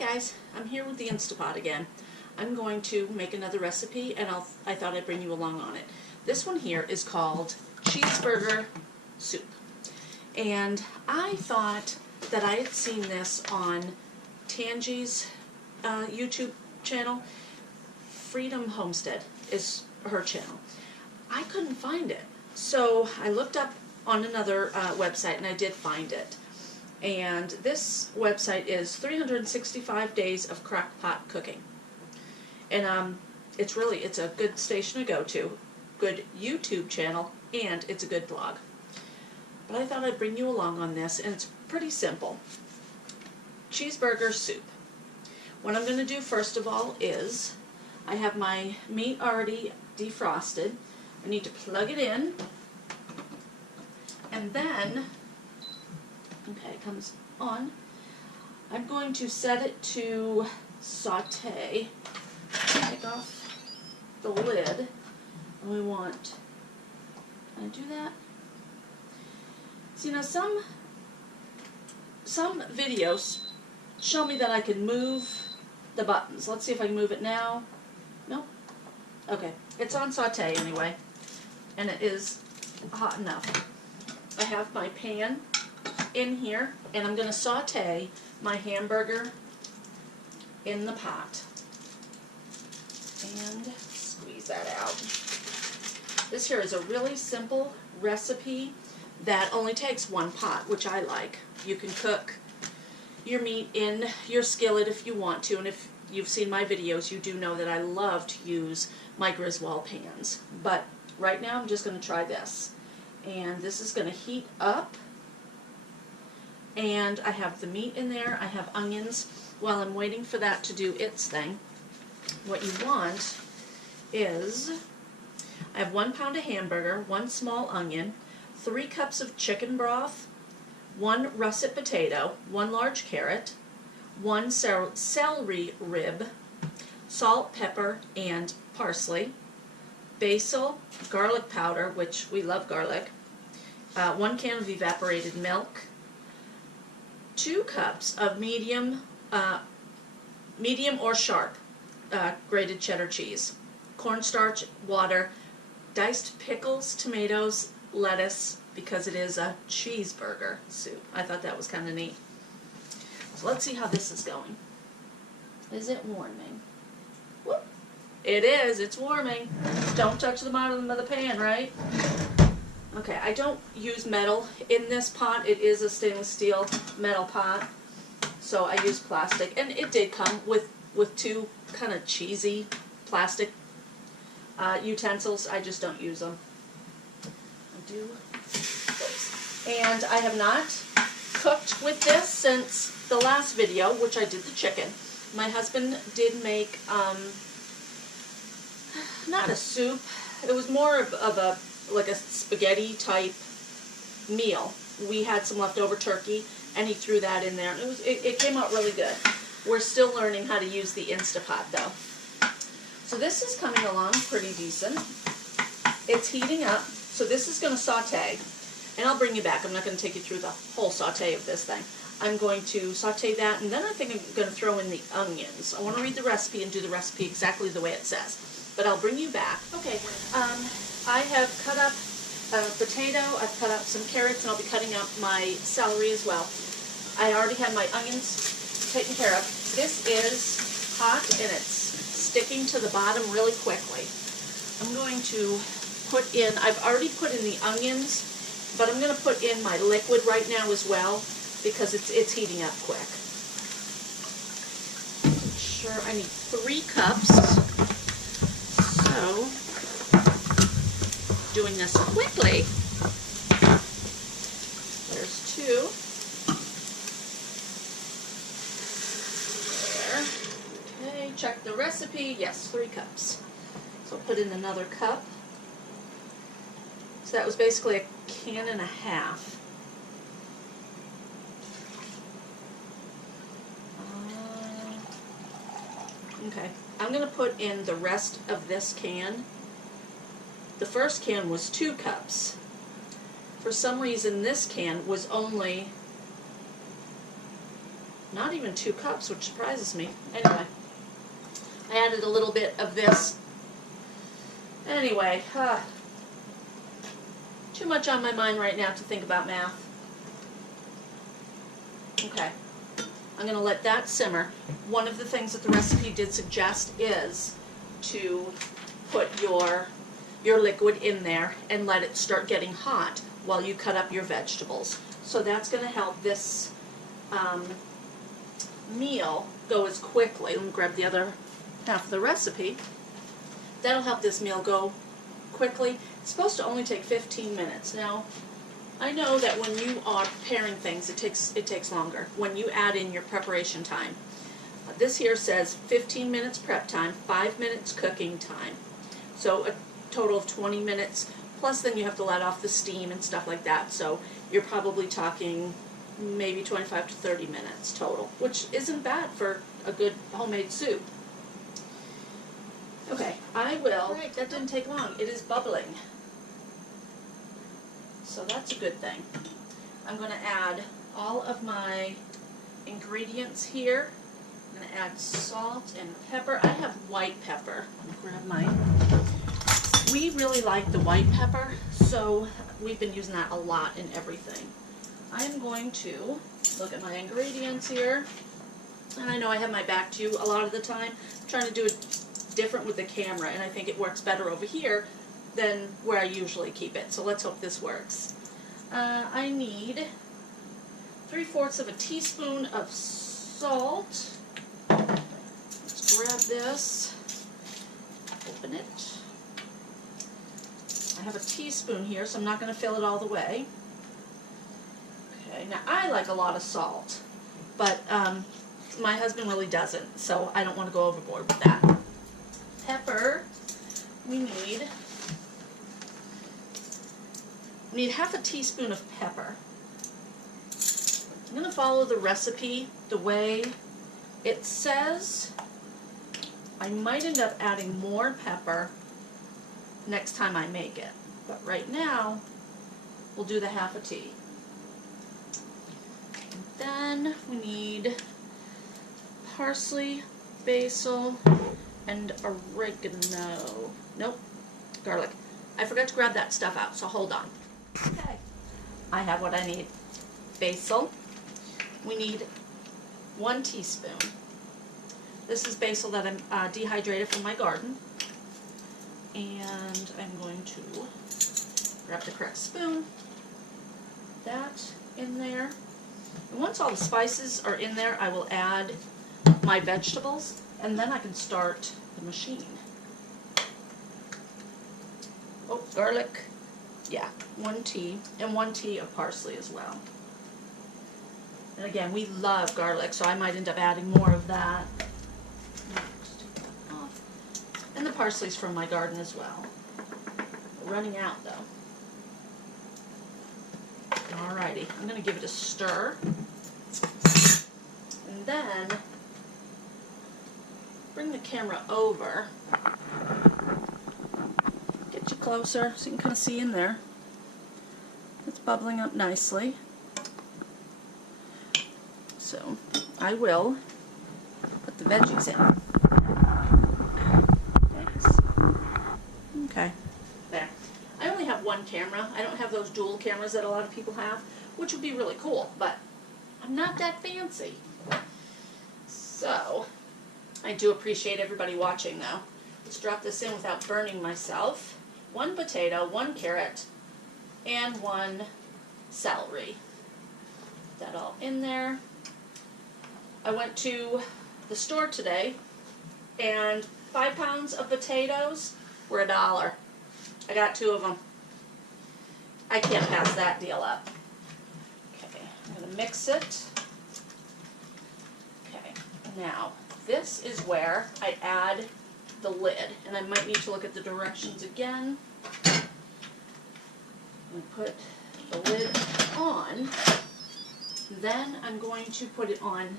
guys, I'm here with the Instapot again. I'm going to make another recipe and I thought I'd bring you along on it. This one here is called cheeseburger soup. And I thought that I had seen this on Tangie's YouTube channel. Freedom Homestead is her channel. I couldn't find it. So I looked up on another website and I did find it. And this website is 365 Days of Crock-Pot Cooking. And it's a good station to go to, good YouTube channel, and it's a good blog. But I thought I'd bring you along on this, and it's pretty simple. Cheeseburger soup. What I'm going to do first of all is, I have my meat already defrosted. I need to plug it in, and then, okay, it comes on. I'm going to set it to saute. Take off the lid, and we want, can I do that? So, you know, some videos show me that I can move the buttons. Let's see if I can move it now. Nope. Okay, it's on saute anyway, and it is hot enough. I have my pan in here, and I'm going to saute my hamburger in the pot. And squeeze that out. This here is a really simple recipe that only takes one pot, which I like. You can cook your meat in your skillet if you want to, and if you've seen my videos, you do know that I love to use my Griswold pans. But right now I'm just going to try this. And this is going to heat up. And I have the meat in there. I have onions. While I'm waiting for that to do its thing, what you want is, I have 1 pound of hamburger, 1 small onion, 3 cups of chicken broth, 1 russet potato, 1 large carrot, 1 celery rib, salt, pepper, and parsley, basil, garlic powder, which we love garlic, 1 can of evaporated milk, 2 cups of medium or sharp grated cheddar cheese, cornstarch, water, diced pickles, tomatoes, lettuce, because it is a cheeseburger soup. I thought that was kind of neat. So let's see how this is going. Is it warming? Whoop. It is. It's warming. Don't touch the bottom of the pan, right? Okay, I don't use metal in this pot. It is a stainless steel metal pot, so I use plastic. And it did come with 2 kind of cheesy plastic utensils. I just don't use them. I do. Oops. And I have not cooked with this since the last video, which I did the chicken. My husband did make, not a soup, it was more of a, like a spaghetti type meal. We had some leftover turkey, and he threw that in there. It came out really good. We're still learning how to use the Instapot though. So this is coming along pretty decent. It's heating up, so this is going to saute. And I'll bring you back. I'm not going to take you through the whole saute of this thing. I'm going to saute that, and then I think I'm going to throw in the onions. I want to read the recipe and do the recipe exactly the way it says. But I'll bring you back. Okay, I have cut up a potato, I've cut up some carrots, and I'll be cutting up my celery as well. I already have my onions taken care of. This is hot, and it's sticking to the bottom really quickly. I'm going to put in, I've already put in the onions, but I'm going to put in my liquid right now as well, because it's heating up quick. Sure, I need 3 cups. So, doing this quickly. There's 2. There. Okay, check the recipe. Yes, 3 cups. So I'll put in another cup. So that was basically a can and a half. Okay, I'm going to put in the rest of this can. The first can was 2 cups. For some reason, this can was only not even 2 cups, which surprises me. Anyway, I added a little bit of this. Anyway, too much on my mind right now to think about math. Okay, I'm going to let that simmer. One of the things that the recipe did suggest is to put your liquid in there and let it start getting hot while you cut up your vegetables. So that's going to help this meal go as quickly. Let me grab the other half of the recipe. That'll help this meal go quickly. It's supposed to only take 15 minutes. Now, I know that when you are preparing things, it takes longer when you add in your preparation time. This here says 15 minutes prep time, 5 minutes cooking time. So a total of 20 minutes, plus then you have to let off the steam and stuff like that. So you're probably talking maybe 25 to 30 minutes total, which isn't bad for a good homemade soup. Okay, I will. All right, that didn't take long. It is bubbling. So that's a good thing. I'm going to add all of my ingredients here. I'm going to add salt and pepper. I have white pepper. I'll grab mine. We really like the white pepper, so we've been using that a lot in everything. I am going to look at my ingredients here. And I know I have my back to you a lot of the time. I'm trying to do it different with the camera, and I think it works better over here than where I usually keep it. So let's hope this works. I need 3/4 of a teaspoon of salt. Let's grab this, open it. I have a teaspoon here, so I'm not going to fill it all the way. Okay, now I like a lot of salt, but my husband really doesn't, so I don't want to go overboard with that. Pepper, we need 1/2 teaspoon of pepper. I'm going to follow the recipe the way it says. I might end up adding more pepper next time I make it, but right now we'll do the 1/2 tea. And then we need parsley, basil, and oregano. Nope, garlic. I forgot to grab that stuff out, so hold on. Okay, I have what I need. Basil. We need 1 teaspoon. This is basil that I'm dehydrated from my garden. And I'm going to grab the correct spoon. That in there. And once all the spices are in there, I will add my vegetables, and then I can start the machine. Oh, garlic. Yeah, 1 tea, and 1 tea of parsley as well. And again, we love garlic, so I might end up adding more of that. And the parsley's from my garden as well. We're running out though. Alrighty, I'm going to give it a stir. And then bring the camera over. Get you closer so you can kind of see in there. It's bubbling up nicely. So I will put the veggies in. Okay, there. I only have 1 camera. I don't have those dual cameras that a lot of people have, which would be really cool, but I'm not that fancy. So, I do appreciate everybody watching though. Let's drop this in without burning myself. 1 potato, 1 carrot, and 1 celery. Put that all in there. I went to the store today, and 5 pounds of potatoes were $1. I got 2 of them. I can't pass that deal up. Okay, I'm going to mix it. Okay, now this is where I add the lid, and I might need to look at the directions again. And put the lid on. Then I'm going to put it on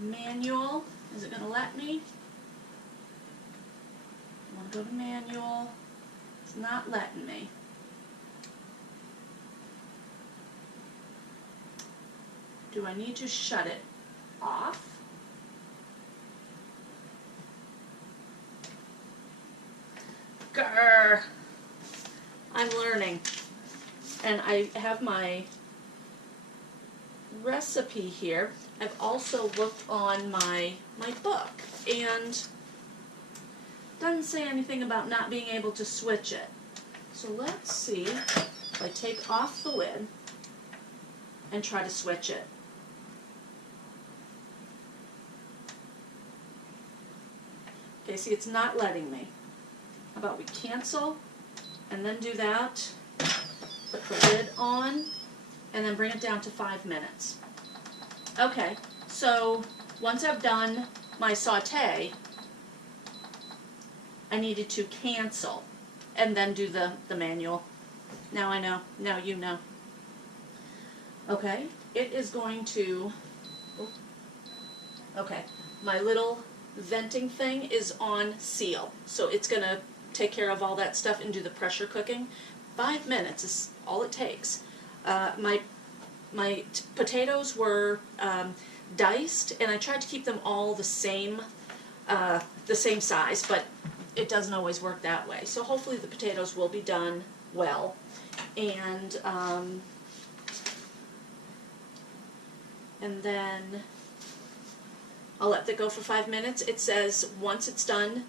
manual. Is it going to let me? I want to go to manual. It's not letting me. Do I need to shut it? off. Grr. I'm learning. And I have my recipe here. I've also looked on my book, and doesn't say anything about not being able to switch it. So let's see if I take off the lid and try to switch it. Okay, see, it's not letting me. How about we cancel and then do that, put the lid on, and then bring it down to 5 minutes. Okay, so once I've done my saute, I needed to cancel and then do the manual. Now I know. Now you know. Okay, it is going to, okay, my little venting thing is on seal. So it's going to take care of all that stuff and do the pressure cooking. 5 minutes is all it takes. My potatoes were diced, and I tried to keep them all the same size, but it doesn't always work that way. So hopefully the potatoes will be done well, and then I'll let that go for 5 minutes. It says once it's done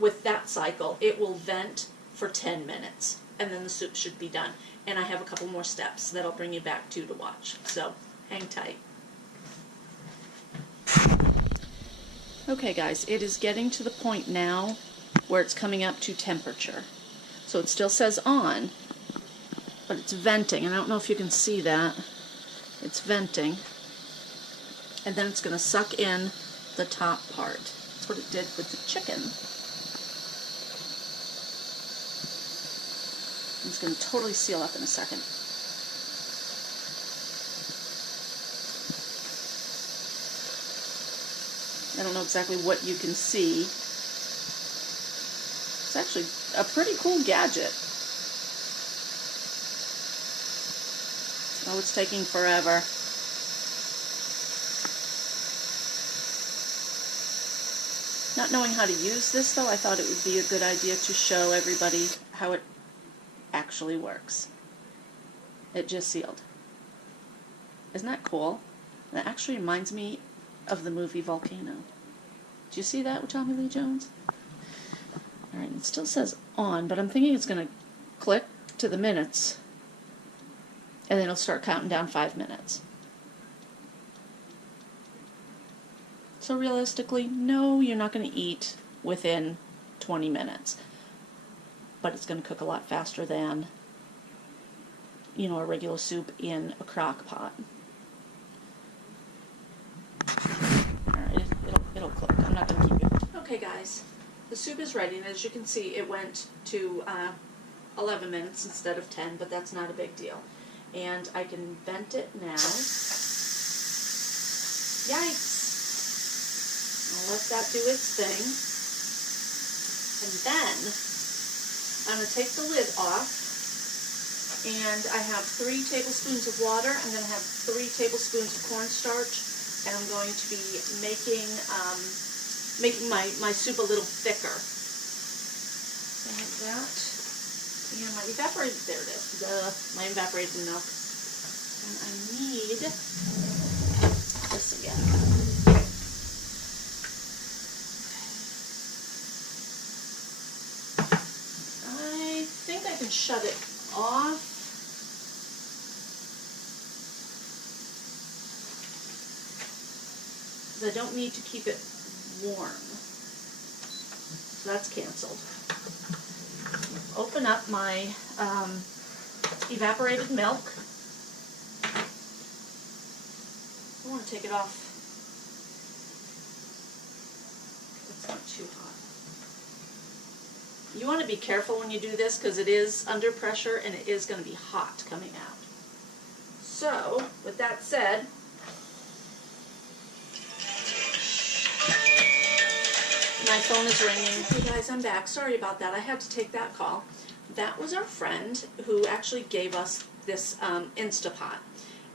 with that cycle, it will vent for 10 minutes, and then the soup should be done. And I have a couple more steps that I'll bring you back to watch. So hang tight. Okay guys, it is getting to the point now where it's coming up to temperature. So it still says on, but it's venting. And I don't know if you can see that. It's venting. And then it's going to suck in the top part. That's what it did with the chicken. It's going to totally seal up in a second. I don't know exactly what you can see. It's actually a pretty cool gadget. Oh, it's taking forever. Not knowing how to use this, though, I thought it would be a good idea to show everybody how it actually works. It just sealed. Isn't that cool? That actually reminds me of the movie Volcano. Did you see that with Tommy Lee Jones? Alright, it still says on, but I'm thinking it's going to click to the minutes, and then it'll start counting down 5 minutes. So realistically, no, you're not going to eat within 20 minutes. But it's going to cook a lot faster than, you know, a regular soup in a crock pot. Alright, it'll cook. I'm not going to keep you. Okay guys, the soup is ready, and as you can see, it went to 11 minutes instead of 10, but that's not a big deal. And I can vent it now. Yikes! I'll let that do its thing. And then I'm going to take the lid off, and I have 3 tablespoons of water. I'm going to have 3 tablespoons of cornstarch, and I'm going to be making my soup a little thicker. So I have that, and my evaporated, there it is, my evaporated milk. And I need this again. I can shut it off. Because I don't need to keep it warm. So that's canceled. Open up my evaporated milk. I want to take it off. It's not too hot. You want to be careful when you do this because it is under pressure and it is going to be hot coming out. So, with that said, my phone is ringing. Hey guys, I'm back. Sorry about that. I had to take that call. That was our friend who actually gave us this Instapot.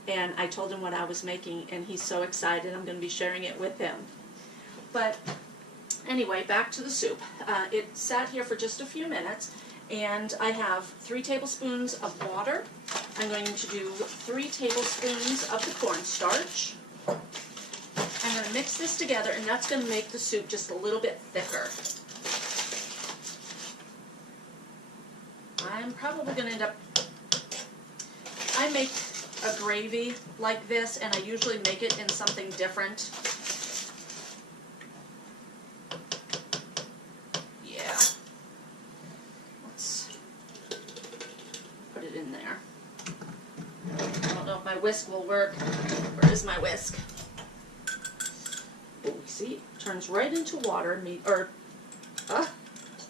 and I told him what I was making, and he's so excited. I'm going to be sharing it with him. But anyway, back to the soup. It sat here for just a few minutes, and I have 3 tablespoons of water. I'm going to do 3 tablespoons of the cornstarch. I'm going to mix this together, and that's going to make the soup just a little bit thicker. I'm probably going to end up, I make a gravy like this, and I usually make it in something different. Yeah. Let's put it in there. I don't know if my whisk will work. Where is my whisk? Oh, see? Turns right into water,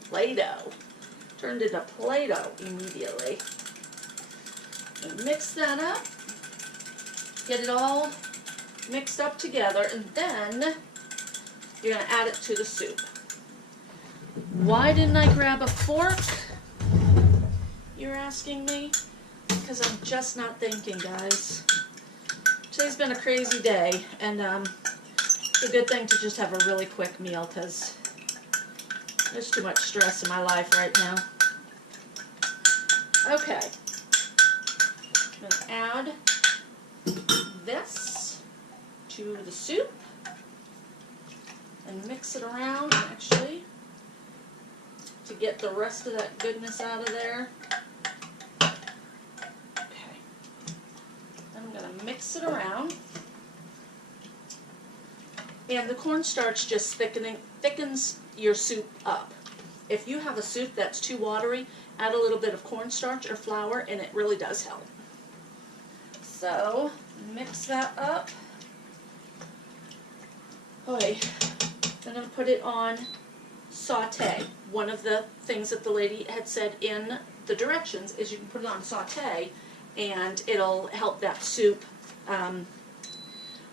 Play-Doh. Turned into Play-Doh immediately. And mix that up. Get it all mixed up together, and then you're going to add it to the soup. Why didn't I grab a fork? You're asking me? Because I'm just not thinking, guys. Today's been a crazy day, and it's a good thing to just have a really quick meal, because there's too much stress in my life right now. Okay. I'm going to add this to the soup and mix it around, actually, to get the rest of that goodness out of there. Okay. Then I'm going to mix it around. And the cornstarch just thickens your soup up. If you have a soup that's too watery, add a little bit of cornstarch or flour, and it really does help. So, mix that up. Okay, then I'm going to put it on saute. One of the things that the lady had said in the directions is you can put it on saute, and it'll help that soup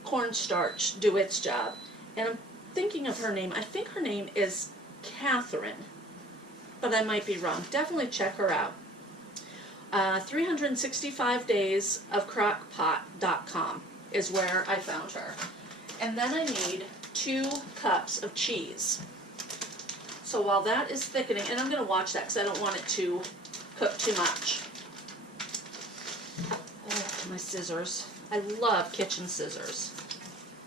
cornstarch do its job. And I'm thinking of her name. I think her name is Catherine, but I might be wrong. Definitely check her out. 365 days of crockpot.com is where I found her. And then I need 2 cups of cheese. So while that is thickening, and I'm going to watch that because I don't want it to cook too much. Oh, my scissors. I love kitchen scissors.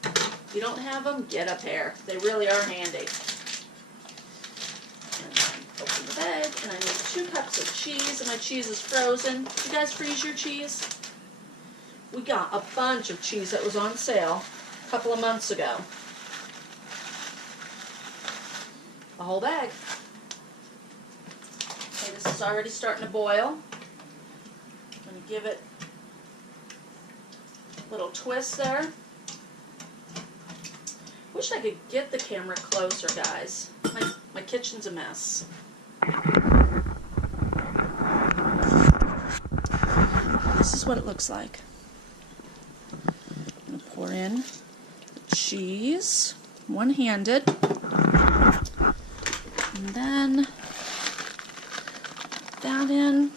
If you don't have them, get a pair. They really are handy. And then open the bag, and I need 2 cups of cheese, and my cheese is frozen. You guys freeze your cheese? We got a bunch of cheese that was on sale a couple of months ago. A whole bag. Okay, this is already starting to boil. I'm going to give it a little twist there. Wish I could get the camera closer, guys. My kitchen's a mess. This is what it looks like. I'm going to pour in the cheese, one-handed, and then put that in.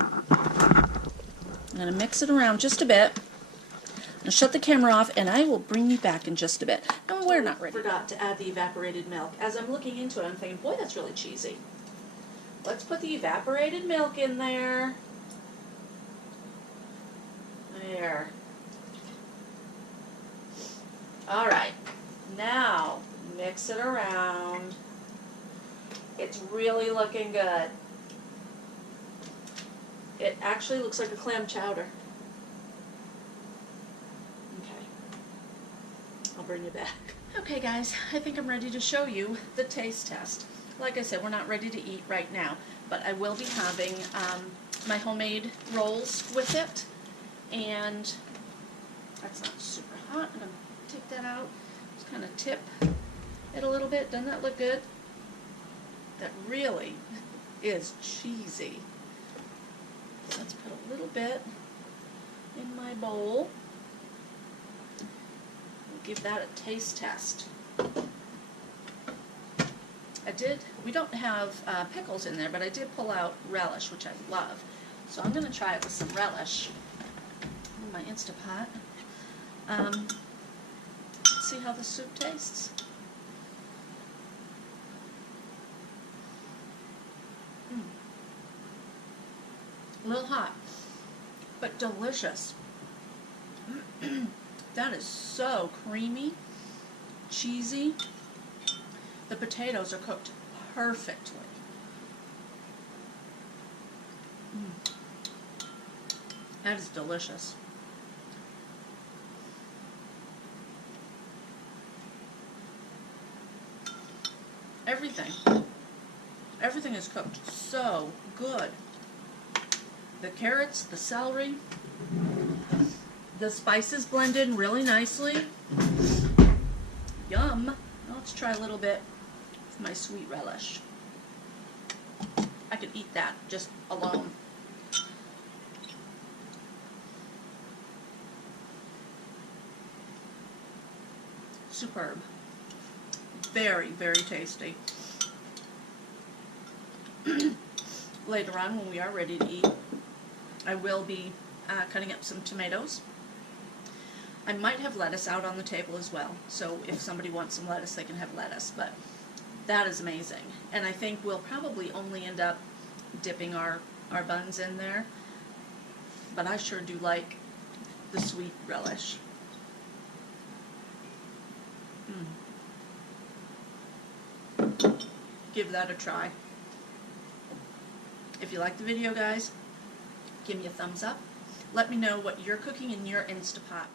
I'm going to mix it around just a bit. I'll shut the camera off, and I will bring you back in just a bit. No, we're not ready. Forgot to add the evaporated milk. As I'm looking into it, I'm thinking, boy, that's really cheesy. Let's put the evaporated milk in there. There. All right. Now, mix it around. It's really looking good. It actually looks like a clam chowder. I'll bring you back. Okay guys, I think I'm ready to show you the taste test. Like I said, we're not ready to eat right now, but I will be having my homemade rolls with it, and that's not super hot. I'm going to take that out, just kind of tip it a little bit. Doesn't that look good? That really is cheesy. Let's put a little bit in my bowl. Give that a taste test. We don't have pickles in there, but I did pull out relish, which I love. So I'm going to try it with some relish. my Instapot. Let's see how the soup tastes. A little hot, but delicious. That is so creamy, cheesy. The potatoes are cooked perfectly. That is delicious. Everything is cooked so good. The carrots, the celery, the spices blend in really nicely. Yum. Now let's try a little bit of my sweet relish. I could eat that just alone. Superb. Very, very tasty. Later on, when we are ready to eat, I will be cutting up some tomatoes. I might have lettuce out on the table as well, so if somebody wants some lettuce, they can have lettuce, but that is amazing. And I think we'll probably only end up dipping our buns in there, but I sure do like the sweet relish. Give that a try. If you like the video, guys, give me a thumbs up. Let me know what you're cooking in your Instapot.